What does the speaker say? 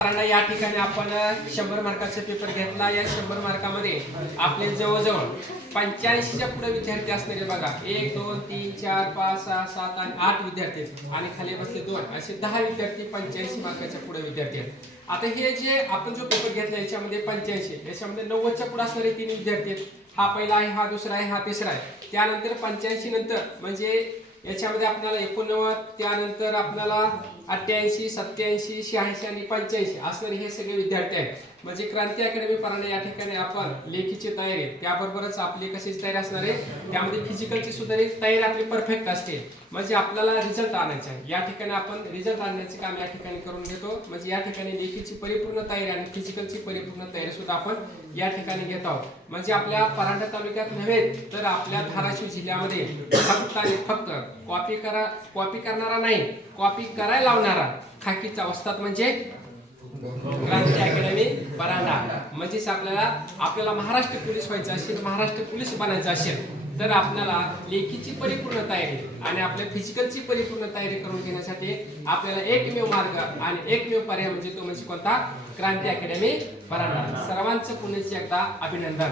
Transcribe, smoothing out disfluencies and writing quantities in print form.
या ठिकाणी आपण 100 मार्काचा पेपर घेतला। या 100 मार्कामध्ये आपले जवळजवळ 85च्या पुढे विद्यार्थी असणारे बघा 1 2 3 4 5 6 7 आणि 8 विद्यार्थी आणि खाली बसले 2 असे 10 विद्यार्थी 85 मार्काच्या पुढे विद्यार्थी आहेत। आता हे जे आपण जो पेपर घेतला याच्यामध्ये 85 याच्यामध्ये 90च्या पुढे असणारे 3 विद्यार्थी आहेत। हा पहिला आहे, हा दुसरा आहे, हा तिसरा आहे। त्यानंतर 85 नंतर म्हणजे याच्यामध्ये आपल्याला 89 त्यानंतर आपल्याला 88 87 86 आणि 85 असणारे हे सगळे विद्यार्थी आहेत। म्हणजे क्रांती अकॅडमी परांडा या ठिकाणी आपण लेखीची तयारी त्याबरोबरच आपली कशाची तयारी असणार आहे, त्यामध्ये फिजिकलची सुद्धा तयारी आपली परफेक्ट असते। म्हणजे आपल्याला रिझल्ट आणायचा आहे। या ठिकाणी आपण रिझल्ट आणण्याचे काम या ठिकाणी करून घेतो। म्हणजे या ठिकाणी लेखीची परिपूर्ण तयारी आणि फिजिकलची परिपूर्ण तयारी सुद्धा आपण या ठिकाणी घेत आहोत। म्हणजे आपल्या परांडा तालुक्यात नव्हे तर आपल्या धाराशिव जिल्ह्यामध्ये फक्त आणि फक्त कॉपी करणारा नाही, कॉपी करायला लावणारा खाकीचा वस्ताद म्हणजे क्रांती अकॅडमी परांडा। म्हणजेच आपल्याला महाराष्ट्र पोलीस व्हायचं असेल, महाराष्ट्र पोलीस बनायचं असेल तर आपल्याला लेखीची परिपूर्ण तयारी आणि आपल्या फिजिकलची परिपूर्ण तयारी करून घेण्यासाठी आपल्याला एकमेव मार्ग आणि एकमेव पर्याय म्हणजे तो म्हणजे कोणता, क्रांती अकॅडमी परांडा। सर्वांचं पुन्हा एकदा अभिनंदन।